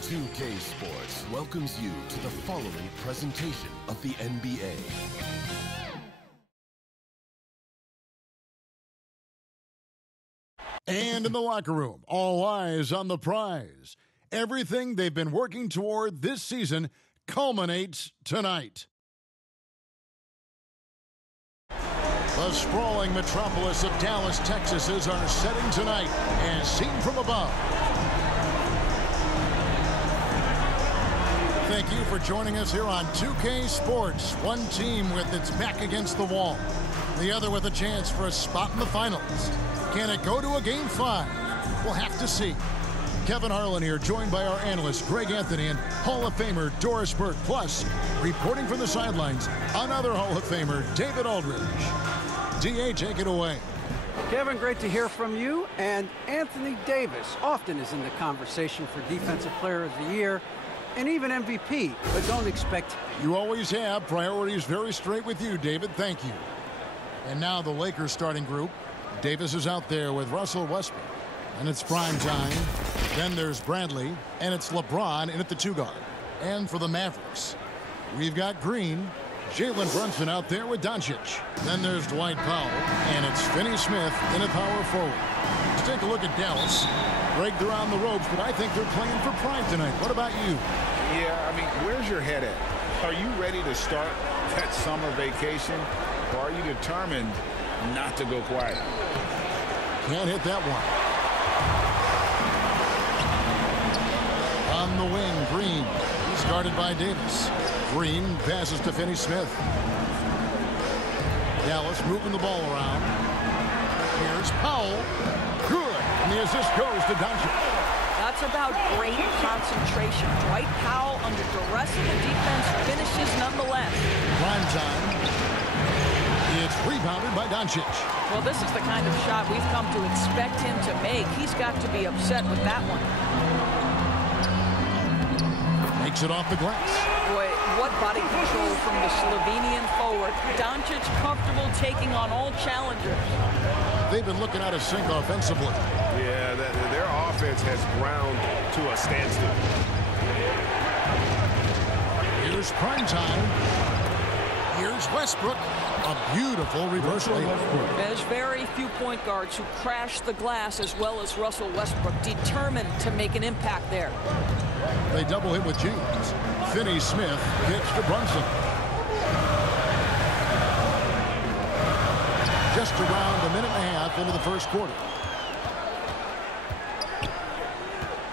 2K Sports welcomes you to the following presentation of the NBA. And in the locker room, all eyes on the prize. Everything they've been working toward this season culminates tonight. The sprawling metropolis of Dallas, Texas is our setting tonight, as seen from above. Thank you for joining us here on 2K Sports. One team with its back against the wall, the other with a chance for a spot in the finals. Can it go to a Game 5? We'll have to see. Kevin Harlan here, joined by our analyst, Greg Anthony, and Hall of Famer Doris Burke. Plus, reporting from the sidelines, another Hall of Famer, David Aldridge. DA, take it away. Kevin, great to hear from you. And Anthony Davis often is in the conversation for Defensive Player of the Year and even MVP, but don't expect... You always have. Priorities very straight with you, David. Thank you. And now the Lakers starting group. Davis is out there with Russell Westbrook. And it's prime time. Then there's Bradley. And it's LeBron in at the 2 guard. And for the Mavericks, we've got Green. Jalen Brunson out there with Doncic. Then there's Dwight Powell. And it's Finney-Smith in at power forward. Let's take a look at Dallas. Greg, they're on the ropes, but I think they're playing for pride tonight. What about you? Yeah, I mean, where's your head at? Are you ready to start that summer vacation? Or are you determined not to go quiet? Can't hit that one. On the wing, Green. He's guarded by Davis. Green passes to Finney-Smith. Dallas moving the ball around. Here's Powell. Good. And the assist goes to Doncic. That's about great concentration. Dwight Powell, under duress of the defense, finishes nonetheless. Prime time. It's rebounded by Doncic. Well, this is the kind of shot we've come to expect him to make. He's got to be upset with that one. Makes it off the glass. Boy, what body control from the Slovenian forward. Doncic comfortable taking on all challengers. They've been looking out of sync offensively. Yeah, their offense has ground to a standstill. Here's prime time. Here's Westbrook. A beautiful reversal. There's very few point guards who crash the glass as well as Russell Westbrook, determined to make an impact there. They double him with James. Finney-Smith gets to Brunson. Just around a minute and a half into the first quarter.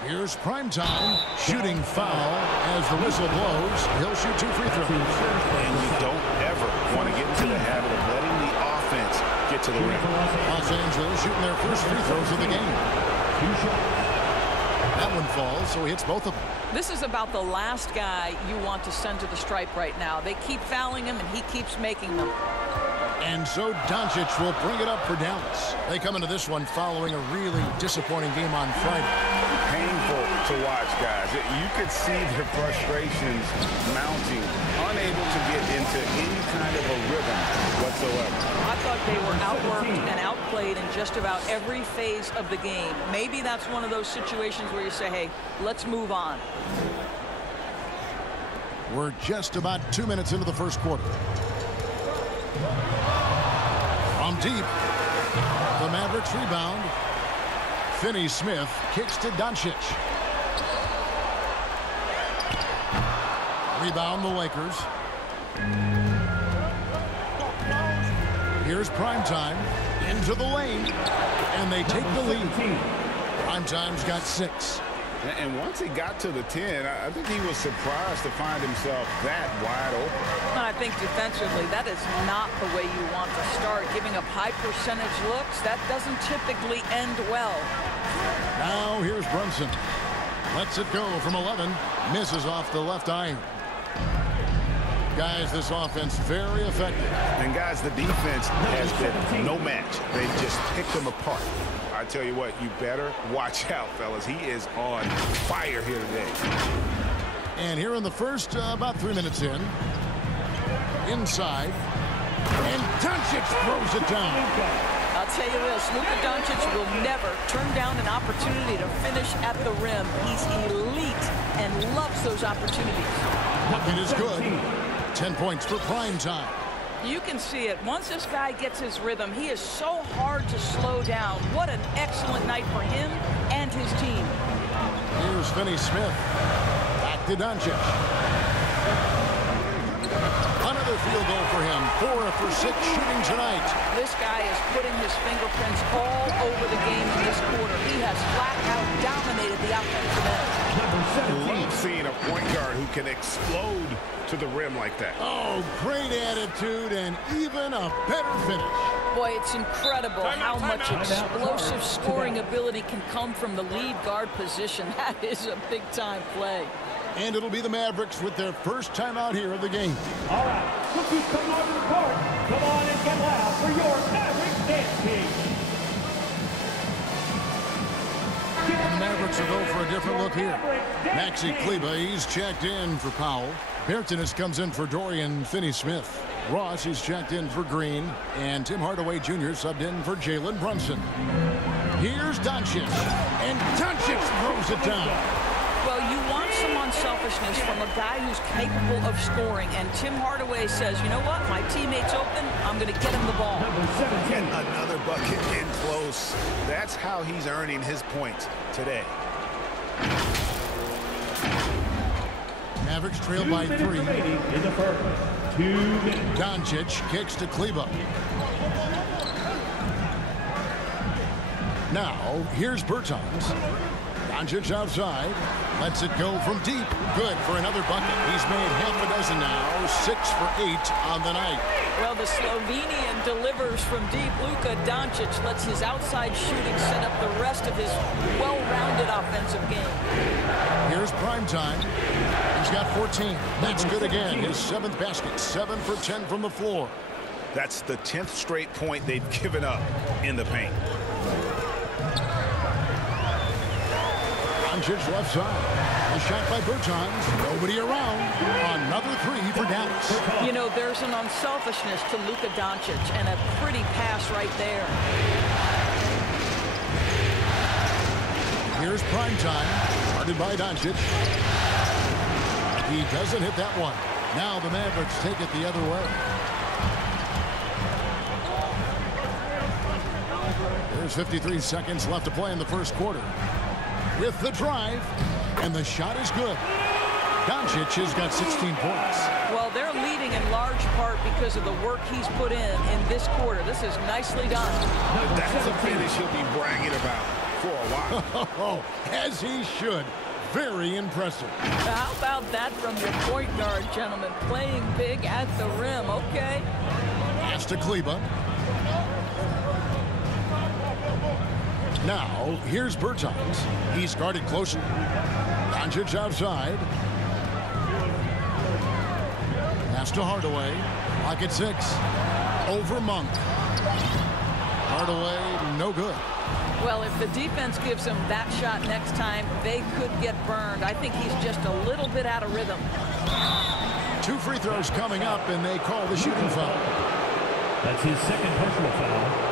Here's prime time. Shooting foul as the whistle blows. He'll shoot 2 free throws. And you don't ever want to get into the habit of letting the offense get to the rim. Los Angeles shooting their first free throws of the game. That one falls, so he hits both of them. This is about the last guy you want to send to the stripe right now. They keep fouling him, and he keeps making them. And so Doncic will bring it up for Dallas. They come into this one following a really disappointing game on Friday. Painful to watch, guys. You could see their frustrations mounting, unable to get into any kind of a rhythm whatsoever. I thought they were outworked and outplayed in just about every phase of the game. Maybe that's one of those situations where you say, hey, let's move on. We're just about 2 minutes into the first quarter. From deep, the Mavericks rebound. Finney-Smith kicks to Doncic. Rebound the Lakers. Here's primetime into the lane, and they take the lead. Primetime's got 6. And once he got to the 10, I think he was surprised to find himself that wide open. And I think defensively, that is not the way you want to start. Giving up high percentage looks, that doesn't typically end well. Now here's Brunson. Lets it go from 11. Misses off the left iron. Guys, this offense very effective. And guys, the defense has been no match. They've just picked them apart. I tell you what, you better watch out, fellas. He is on fire here today. And here in the first, about 3 minutes in. Inside. And Doncic throws it down. I'll tell you this, Luka Doncic will never turn down an opportunity to finish at the rim. He's elite and loves those opportunities. It is good. 10 points for prime time. You can see it. Once this guy gets his rhythm, he is so hard to slow down. What an excellent night for him and his team. Here's Finney Smith. Back to Doncic. Another field goal for him. 4 for 6 shooting tonight. This guy is putting his fingerprints all over the game in this quarter. He has flat out dominated the offensive end. I love seeing a point guard who can explode to the rim like that. Oh, great attitude and even a better finish. Boy, it's incredible how much explosive scoring ability can come from the lead guard position. That is a big-time play. And it'll be the Mavericks with their first time out here of the game. All right, rookies coming onto the court. Come on and get loud for your Mavericks dance team. And the Mavericks will go for a different look here. Maxi Kleber, he's checked in for Powell. Bertans comes in for Dorian Finney-Smith. Ross, he's checked in for Green. And Tim Hardaway Jr. subbed in for Jalen Brunson. Here's Doncic. And Doncic throws it down. Well, you want some unselfishness from a guy who's capable of scoring. And Tim Hardaway says, you know what? My teammate's open. I'm going to get him the ball. And another bucket in close. That's how he's earning his points today. Mavericks trail by 3. In the first. 2 minutes. Doncic kicks to Kleber. Now, here's Bertans. Doncic outside. Lets it go from deep. Good for another bucket. He's made half a dozen now. 6 for 8 on the night. Well, the Slovenian delivers from deep. Luka Doncic lets his outside shooting set up the rest of his well-rounded offensive game. Here's prime time. He's got 14. That's good again. His 7th basket. 7 for 10 from the floor. That's the 10th straight point they've given up in the paint. Doncic left side. A shot by Bertans. Nobody around. Another 3 for Dallas. You know, there's an unselfishness to Luka Doncic and a pretty pass right there. Here's prime time. Started by Doncic. He doesn't hit that one. Now the Mavericks take it the other way. There's 53 seconds left to play in the first quarter. With the drive, and the shot is good. Doncic has got 16 points. Well, they're leading in large part because of the work he's put in this quarter. This is nicely done. That's a finish he'll be bragging about for a while. As he should. Very impressive. How about that from your point guard, gentlemen? Playing big at the rim, okay? Pass to Kleber. Now, here's Bertans. He's guarded closer. Doncic outside. Pass to Hardaway. Pocket 6. Over Monk. Hardaway, no good. Well, if the defense gives him that shot next time, they could get burned. I think he's just a little bit out of rhythm. 2 free throws coming up, and they call the shooting foul. That's his second personal foul.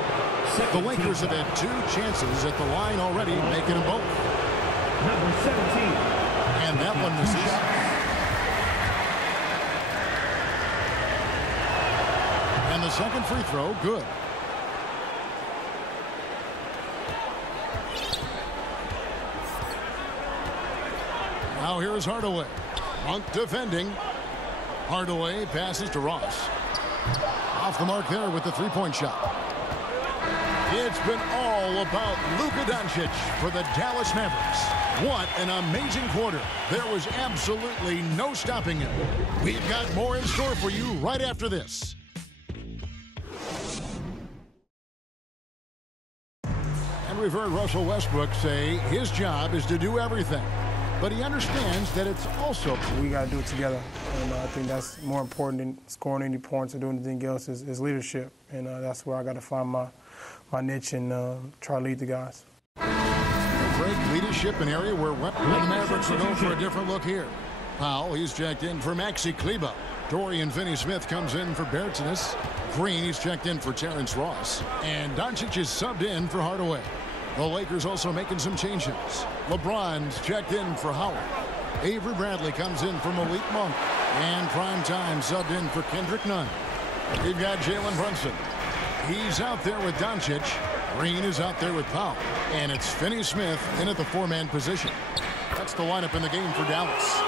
The Lakers have had 2 chances at the line already, making them both. Number 17. And that one misses. And the second free throw, good. Now here is Hardaway. Monk defending. Hardaway passes to Ross. Off the mark there with the 3-point shot. It's been all about Luka Doncic for the Dallas Mavericks. What an amazing quarter. There was absolutely no stopping him. We've got more in store for you right after this. And we've heard Russell Westbrook say his job is to do everything. But he understands that it's also... We got to do it together. And I think that's more important than scoring any points or doing anything else is leadership. And that's where I got to find my niche and try to lead the guys. Great leadership, an area where the Mavericks will go for a different look here. Powell, he's checked in for Maxi Kleber. Dorian Finney-Smith comes in for Bertans. Green, he's checked in for Terrence Ross. And Doncic is subbed in for Hardaway. The Lakers also making some changes. LeBron's checked in for Howard. Avery Bradley comes in for Malik Monk. And prime time subbed in for Kendrick Nunn. We've got Jalen Brunson. He's out there with Doncic. Green is out there with Powell. And it's Finney-Smith in at the four-man position. That's the lineup in the game for Dallas.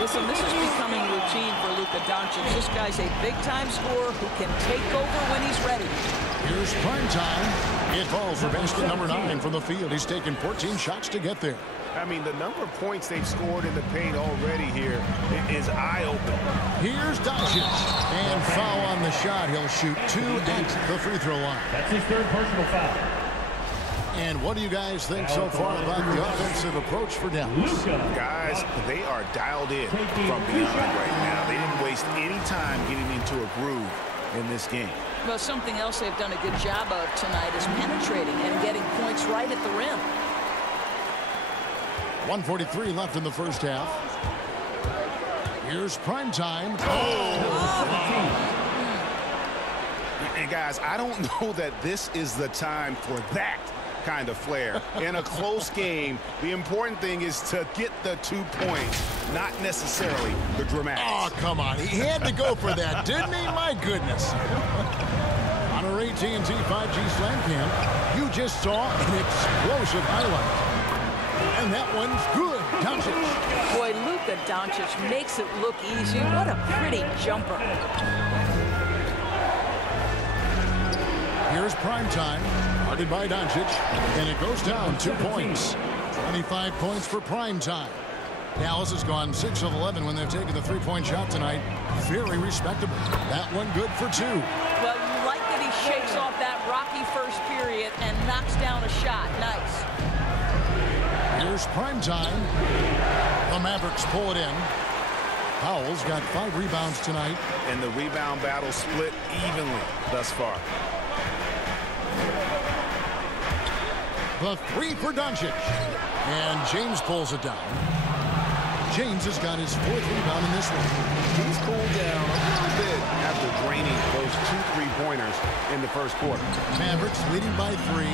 Listen, this is becoming routine for Luka Doncic. This guy's a big-time scorer who can take over when he's ready. Here's prime time. It falls for basket number 9 from the field. He's taken 14 shots to get there. I mean, the number of points they've scored in the paint already here is eye-opening. Here's Doncic. And foul on the shot. He'll shoot 2 at the free throw line. That's his third personal foul. And what do you guys think so far about the offensive approach for Dallas? Guys, they are dialed in from beyond right now. They didn't waste any time getting into a groove in this game. Well, something else they've done a good job of tonight is penetrating and getting points right at the rim. 1:43 left in the first half. Here's prime time. And guys, I don't know that this is the time for that kind of flair. In a close game, the important thing is to get the 2 points, not necessarily the dramatics. Oh, come on. He had to go for that, didn't he? My goodness. On our AT&T 5G Slam Cam, you just saw an explosive highlight. And that one's good. Doncic. Boy, Luka Doncic makes it look easy. What a pretty jumper. Here's prime time. Guarded by Doncic. And it goes down 2 points. 25 points for prime time. Dallas has gone 6 of 11 when they've taken the three-point shot tonight. Very respectable. That one good for 2. Well, you like that he shakes off that rocky first period and knocks down a shot. Nice. Here's prime time. The Mavericks pull it in. Powell's got 5 rebounds tonight. And the rebound battle split evenly thus far. The 3 for Doncic. And James pulls it down. James has got his 4th rebound in this one. He's cooled down a little bit after draining those 2 3-pointers in the first quarter. Mavericks leading by 3.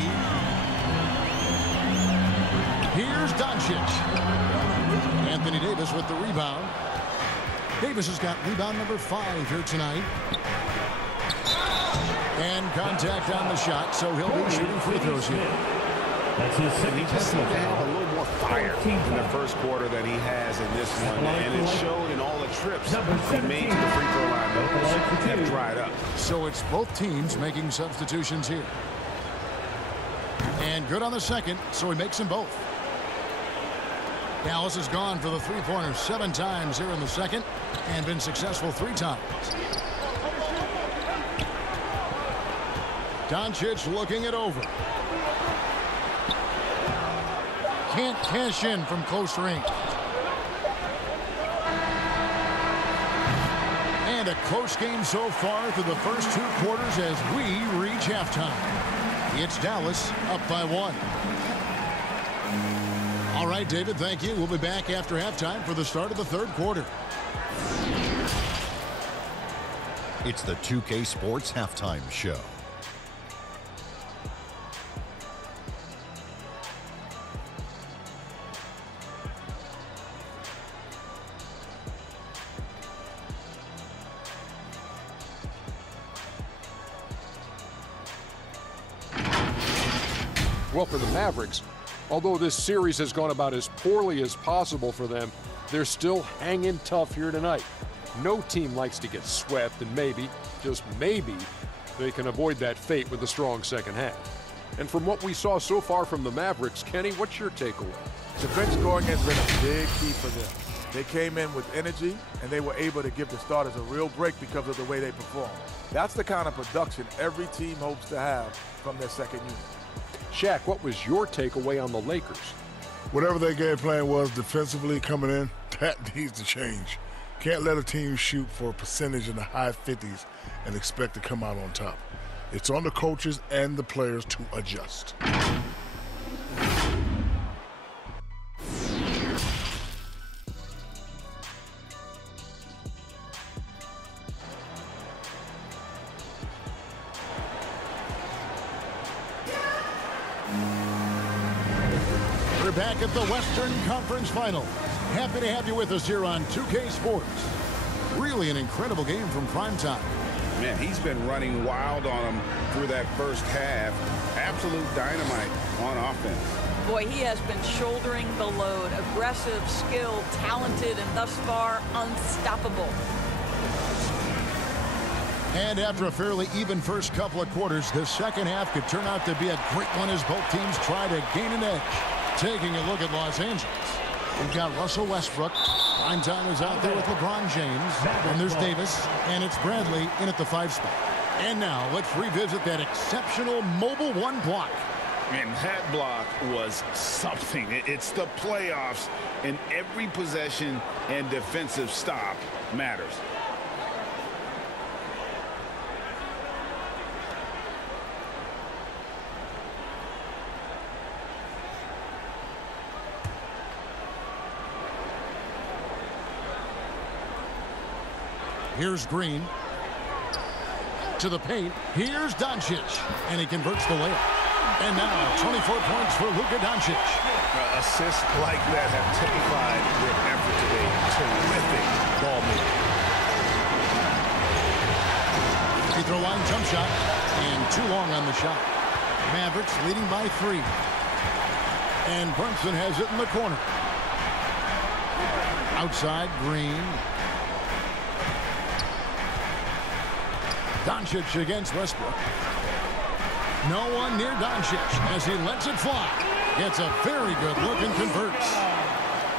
Here's Doncic. Anthony Davis with the rebound. Davis has got rebound number 5 here tonight. And contact on the shot, so he'll be shooting free throws here. And he just seemed to have a little more fire in the first quarter than he has in this one. And it showed in all the trips he made to the free throw line. Those have dried up. So it's both teams making substitutions here. And good on the second, so he makes them both. Dallas has gone for the three-pointer 7 times here in the second and been successful 3 times. Doncic looking it over. Can't cash in from close range. And a close game so far through the first 2 quarters as we reach halftime. It's Dallas up by 1. All right, David, thank you. We'll be back after halftime for the start of the 3rd quarter. It's the 2K Sports Halftime Show. Well, for the Mavericks, although this series has gone about as poorly as possible for them, they're still hanging tough here tonight. No team likes to get swept, and maybe, just maybe, they can avoid that fate with a strong second half. And from what we saw so far from the Mavericks, Kenny, what's your takeaway? Defense scoring has been a big key for them. They came in with energy, and they were able to give the starters a real break because of the way they performed. That's the kind of production every team hopes to have from their second unit. Shaq, what was your takeaway on the Lakers? Whatever their game plan was defensively coming in, that needs to change. Can't let a team shoot for a percentage in the high 50s and expect to come out on top. It's on the coaches and the players to adjust. We're back at the Western Conference Finals. Happy to have you with us here on 2K Sports. Really an incredible game from primetime. Man, he's been running wild on him through that first half. Absolute dynamite on offense. Boy, he has been shouldering the load. Aggressive, skilled, talented, and thus far unstoppable. And after a fairly even first couple of quarters, the second half could turn out to be a great one as both teams try to gain an edge. Taking a look at Los Angeles, we've got Russell Westbrook. Primetime is out there with LeBron James. And there's Davis, and it's Bradley in at the 5 spot. And now let's revisit that exceptional mobile 1 block. And that block was something. It's the playoffs, and every possession and defensive stop matters. Here's Green. To the paint. Here's Doncic. And he converts the layup. And now 24 points for Luka Doncic. Assists like that have typified their effort today. Terrific ball movement. Free throw line jump shot. And too long on the shot. Mavericks leading by 3. And Brunson has it in the corner. Outside, Green. Doncic against Westbrook. No one near Doncic as he lets it fly. Gets a very good look and converts.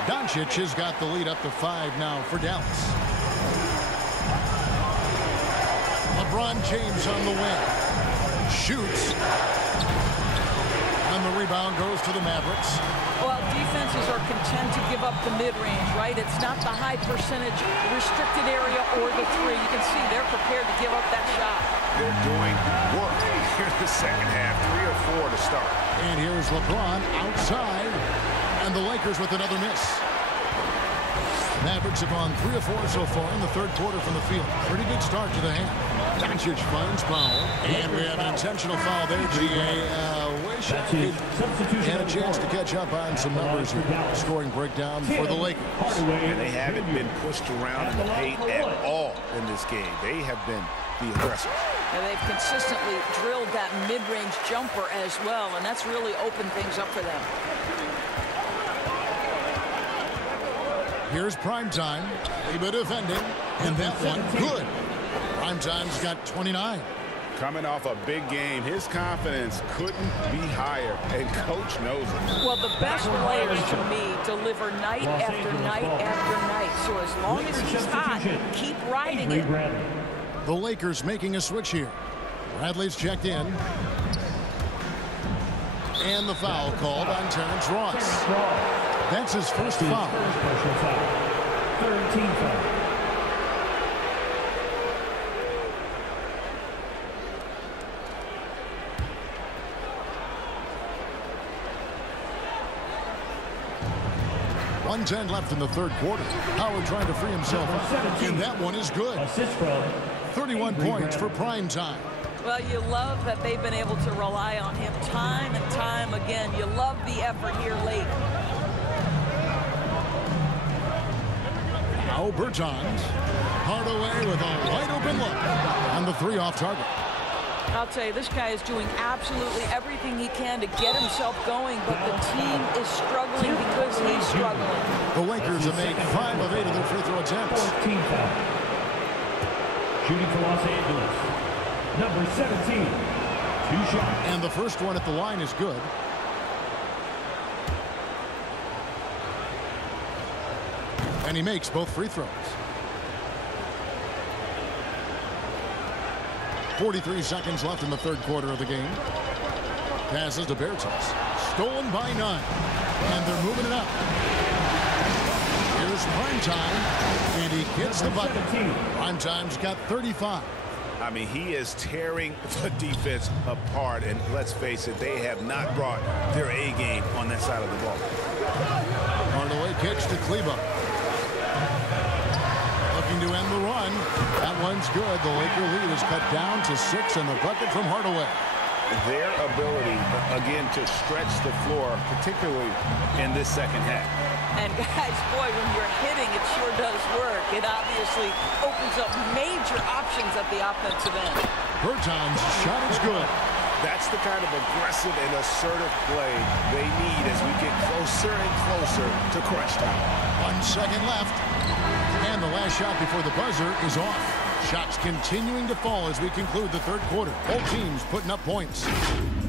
Doncic has got the lead up to 5 now for Dallas. LeBron James on the wing. Shoots. And the rebound goes to the Mavericks. Well, defenses are content to give up the mid-range, right? It's not the high percentage restricted area or the 3. You can see they're prepared to give up that shot. They're doing work here in the second half. 3 or 4 to start. And here's LeBron outside. And the Lakers with another miss. Mavericks have gone 3 or 4 so far in the third quarter from the field. Pretty good start to the half. Doncic finds Powell. And we have an intentional foul there, G.A. Wish I had a chance to catch up on some numbers here. Scoring breakdown for the Lakers. And they haven't been pushed around in the paint at all in this game. They have been the aggressors. And they've consistently drilled that mid-range jumper as well, and that's really opened things up for them. Here's Primetime. Able defending. And that one good. Primetime's got 29. Coming off a big game, his confidence couldn't be higher, and Coach knows it. Well, the best players to me deliver night after night after night. So as long as he's hot, keep riding it. The Lakers making a switch here. Bradley's checked in. And the foul called on Terrence Ross. That's his first foul. Third team foul. .110 left in the third quarter. Howard trying to free himself up. And that one is good. 31 points for Primetime. Well, you love that they've been able to rely on him time and time again. You love the effort here late. Now Bertans. Hardaway with a wide open look. And the 3 off target. I'll tell you, this guy is doing absolutely everything he can to get himself going, but the team is struggling because he's struggling. The Lakers have made 5 of 8 of their free throw attempts. Team foul. Shooting for Los Angeles. Number 17. 2 shots. And the first one at the line is good. And he makes both free throws. 43 seconds left in the third quarter of the game. Passes to Bertans. Stolen by 9. And they're moving it up. Here's Primetime. And he gets the bucket. Primetime's got 35. I mean, he is tearing the defense apart. And let's face it, they have not brought their A game on that side of the ball. Hardaway kicks to Kleba. Looking to end the run. That one's good. The Laker lead is cut down to 6, and the bucket from Hardaway. their ability, again, to stretch the floor, particularly in this second half. And guys, boy, when you're hitting, it sure does work. It obviously opens up major options at the offensive end. Berton's shot is good. That's the kind of aggressive and assertive play they need as we get closer and closer to crunch time. 1 second left. And the last shot before the buzzer is off. Shots continuing to fall as we conclude the third quarter. Both teams putting up points.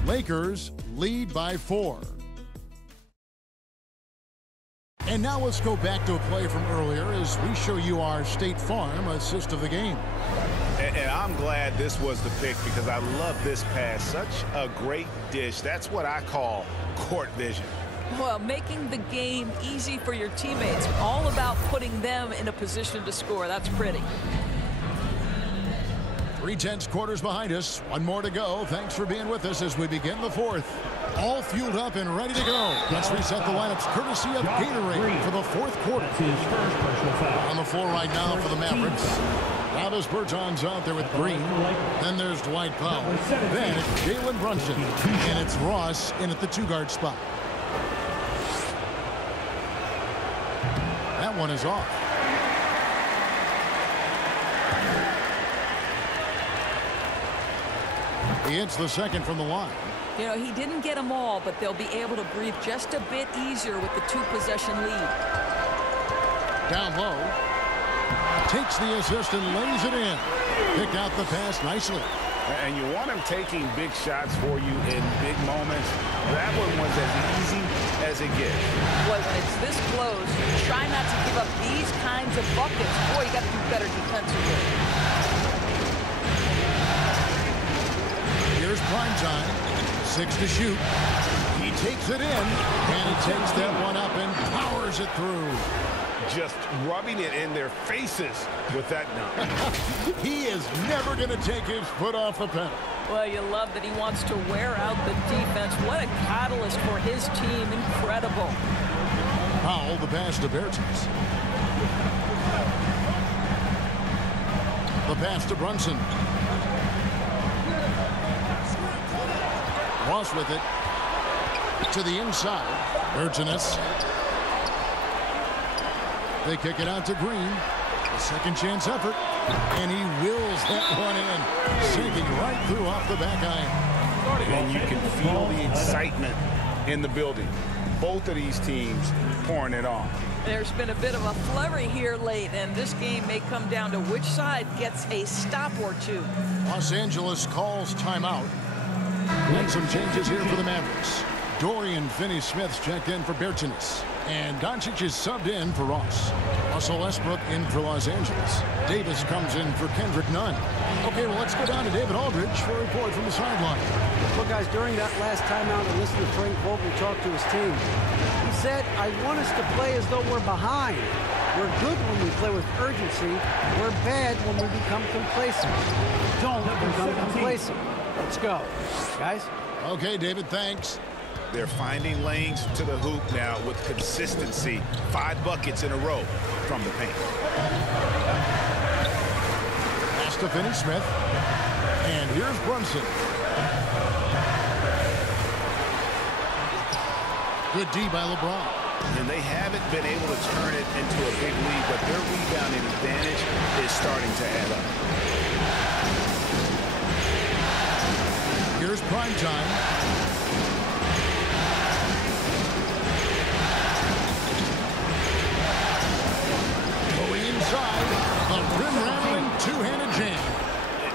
Lakers lead by 4. And now let's go back to a play from earlier as we show you our State Farm assist of the game. And I'm glad this was the pick because I love this pass. Such a great dish. That's what I call court vision. Well, making the game easy for your teammates. All about putting them in a position to score. That's pretty. 3/10 quarters behind us. One more to go. Thanks for being with us as we begin the fourth. All fueled up and ready to go. Let's reset the lineups courtesy of Gatorade for the fourth quarter. On the floor right now for the Mavericks. Travis Berton's out there with Green. Then there's Dwight Powell. Then it's Jalen Brunson. And it's Ross in at the 2-guard spot. That one is off. He hits the second from the line. You know, he didn't get them all, but they'll be able to breathe just a bit easier with the 2-possession lead. Down low. Takes the assist and lays it in. Picked out the pass nicely. And you want him taking big shots for you in big moments. That one was as easy as it gets. Boy, when it's this close, try not to give up these kinds of buckets. Boy, you got to do better defensively. Here's prime time. 6 to shoot. He takes it in, and he takes that one up and powers it through. Just rubbing it in their faces with that dunk. He is never going to take his foot off the pedal. Well, you love that he wants to wear out the defense. What a catalyst for his team. Incredible. Powell, the pass to Bertens. The pass to Brunson. Ross with it. To the inside. Bertens. They kick it out to Green. A second chance effort. And he wills that one in. Sinking right through off the back iron. And you can feel the excitement in the building. Both of these teams pouring it on. There's been a bit of a flurry here late, and this game may come down to which side gets a stop or two. Los Angeles calls timeout. And some changes here for the Mavericks. Dorian Finney-Smith's checked in for Bertens. And Doncic is subbed in for Ross. Russell Westbrook in for Los Angeles. Davis comes in for Kendrick Nunn. Okay, well, let's go down to David Aldridge for a report from the sideline. Well, guys, during that last timeout, I listened to Frank Vogel talk to his team. He said, I want us to play as though we're behind. We're good when we play with urgency. We're bad when we become complacent. Don't become complacent. Let's go. Guys? Okay, David, thanks. They're finding lanes to the hoop now with consistency. 5 buckets in a row from the paint. Pass to Finney-Smith. And here's Brunson. Good D by LeBron. And they haven't been able to turn it into a big lead, but their rebounding advantage is starting to add up. Here's prime time. Inside, a rim-rattling two-handed jam.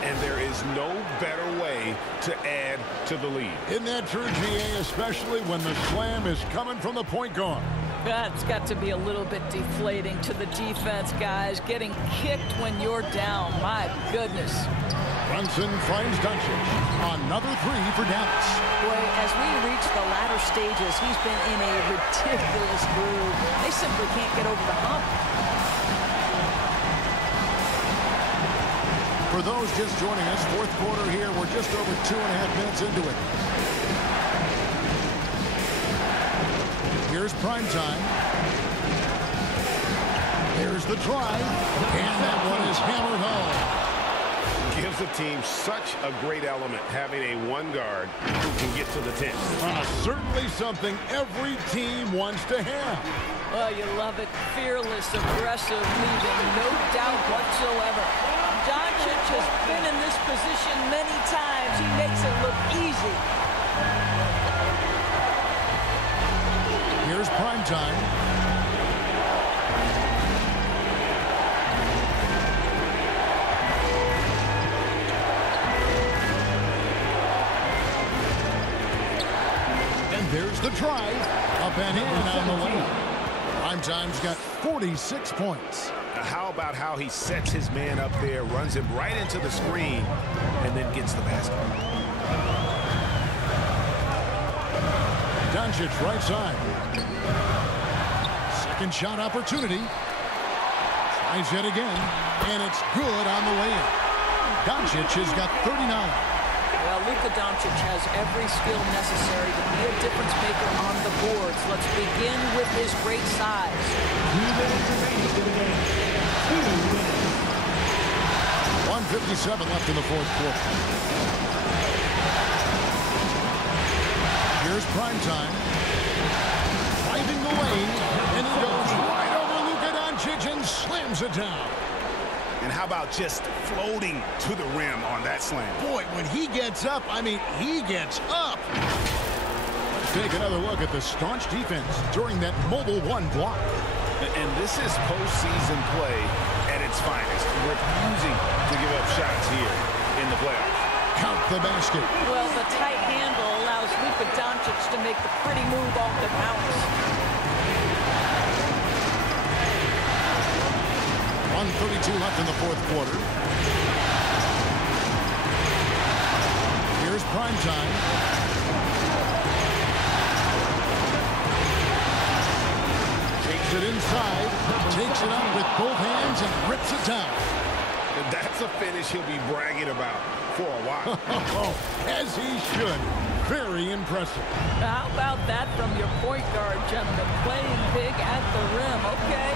And there is no better way to add to the lead. Isn't that true, GA, especially when the slam is coming from the point guard? That's got to be a little bit deflating to the defense, guys. Getting kicked when you're down. My goodness. Brunson finds Doncic. Another 3 for Dallas. Boy, as we reach the latter stages, he's been in a ridiculous groove. They simply can't get over the hump. For those just joining us, fourth quarter here. We're just over 2.5 minutes into it. Here's prime time. There's the drive. And that one is hammered home. gives the team such a great element having a one guard who can get to the 10. Certainly something every team wants to have. Well, you love it. Fearless, aggressive, leaving no doubt whatsoever. Doncic has been in this position many times. He makes it look easy. Here's prime time. And there's the drive. Up and in on the lane. Prime time's got 46 points. How about how he sets his man up there, runs him right into the screen, and then gets the basket. Doncic right side. Second shot opportunity. Tries it again, and it's good on the way in. Doncic has got 39. Well, Luka Doncic has every skill necessary to be a difference maker on the boards. Let's begin with his great size. 2 minutes remaining in the game. 2 minutes. 1:57 left in the fourth quarter. Here's prime time. Driving the lane, and he goes right over Luka Doncic and slams it down. And how about just floating to the rim on that slam? Boy, when he gets up, I mean, he gets up. Let's take another look at the staunch defense during that mobile one block. And this is postseason play at its finest, refusing to give up shots here in the playoffs. Count the basket. Well, the tight handle allows Luka Doncic to make the pretty move off the bounce. 1:32 left in the fourth quarter. Here's prime time. Takes it inside, takes it up with both hands and rips it down. And that's a finish he'll be bragging about for a while. As he should. Very impressive. How about that from your point guard, gentlemen? Playing big at the rim, okay?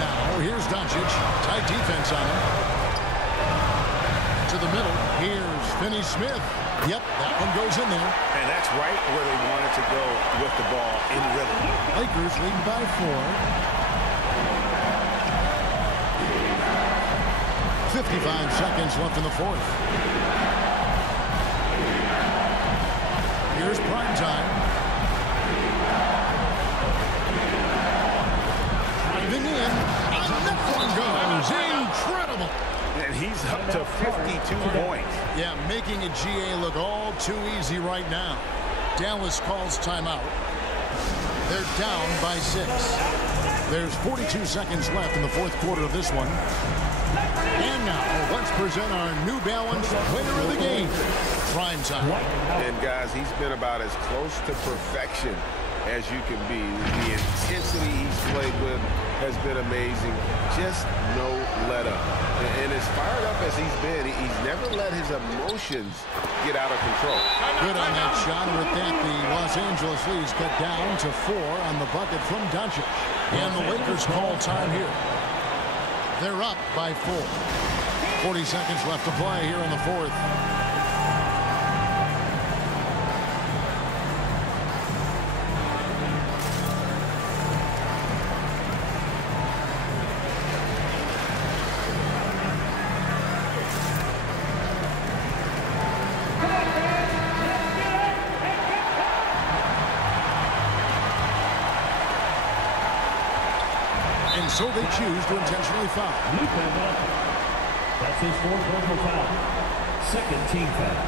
Now, here's Doncic. Tight defense on him. To the middle. Here's Finney-Smith. Yep, that one goes in there. And that's right where they wanted to go with the ball in rhythm. Lakers lead by 4. 55 seconds left in the fourth. Here's prime time. Driving in. And that one goes. Incredible. And he's up to 52 points. Yeah, making a GA look all too easy right now. Dallas calls timeout. They're down by 6. There's 42 seconds left in the fourth quarter of this one. And now, let's present our New Balance player of the game, prime time. And guys, he's been about as close to perfection as you can be. The intensity he's played with has been amazing. Just no let up. And as fired up as he's been, he's never let his emotions get out of control. Good on that shot. With that, the Los Angeles Leafs cut down to 4 on the bucket from Doncic. And the Lakers call time here. They're up by 4. 40 seconds left to play here in the fourth. And so they choose to intentionally foul. That's his fourth personal foul. Second team foul.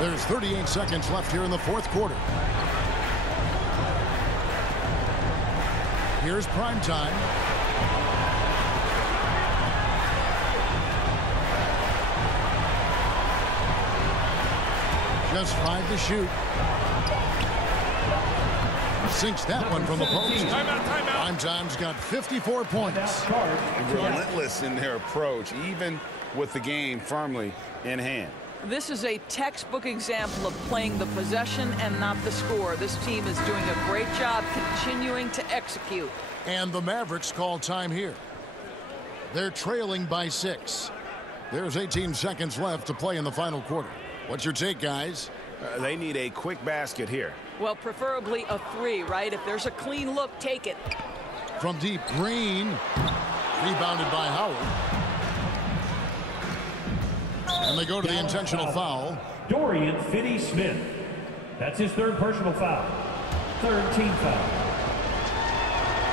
There's 38 seconds left here in the fourth quarter. Here's prime time. Just 5 to shoot. Sinks that one from the post. Prime time's got 54 points. Relentless in their approach, even with the game firmly in hand. This is a textbook example of playing the possession and not the score. This team is doing a great job continuing to execute. And the Mavericks call time here. They're trailing by 6. There's 18 seconds left to play in the final quarter. What's your take, guys? They need a quick basket here. Well, preferably a 3, right? If there's a clean look, take it. From deep, Green. Rebounded by Howard. And they go to the intentional foul. Dorian Finney-Smith. That's his 3rd personal foul. 3rd team foul.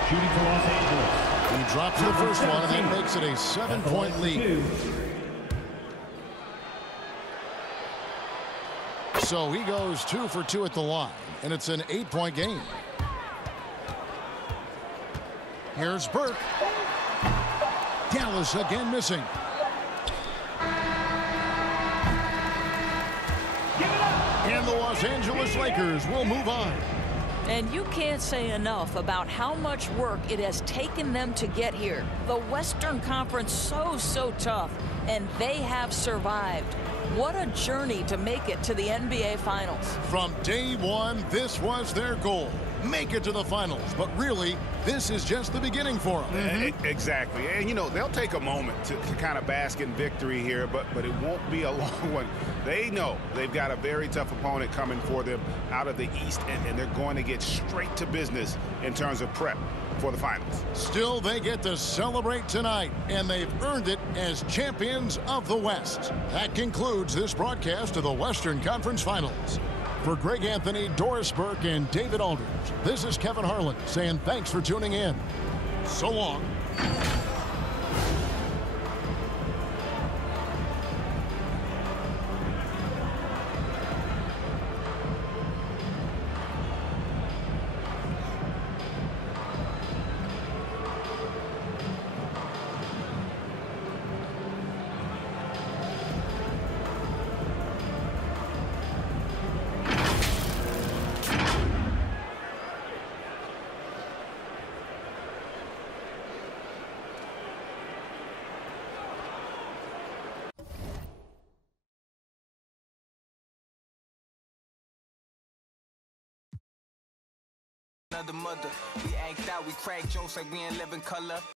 Shooting for Los Angeles. He drops the first one, and that makes it a 7-point lead. So he goes 2 for 2 at the line, and it's an 8-point game. Here's Burke. Dallas again missing. And the Los Angeles Lakers will move on. And you can't say enough about how much work it has taken them to get here. The Western Conference so tough, and they have survived. What a journey to make it to the NBA Finals. From day one, this was their goal. Make it to the finals. But really, this is just the beginning for them. Exactly. And, you know, they'll take a moment to kind of bask in victory here, but it won't be a long one. They know they've got a very tough opponent coming for them out of the East, and they're going to get straight to business in terms of prep for the finals. Still, they get to celebrate tonight, and they've earned it as champions of the West. That concludes this broadcast of the Western Conference Finals. For Greg Anthony, Doris Burke, and David Aldridge, this is Kevin Harlan saying thanks for tuning in. So long. Another mother, we act out, we crack jokes like we ain't living color.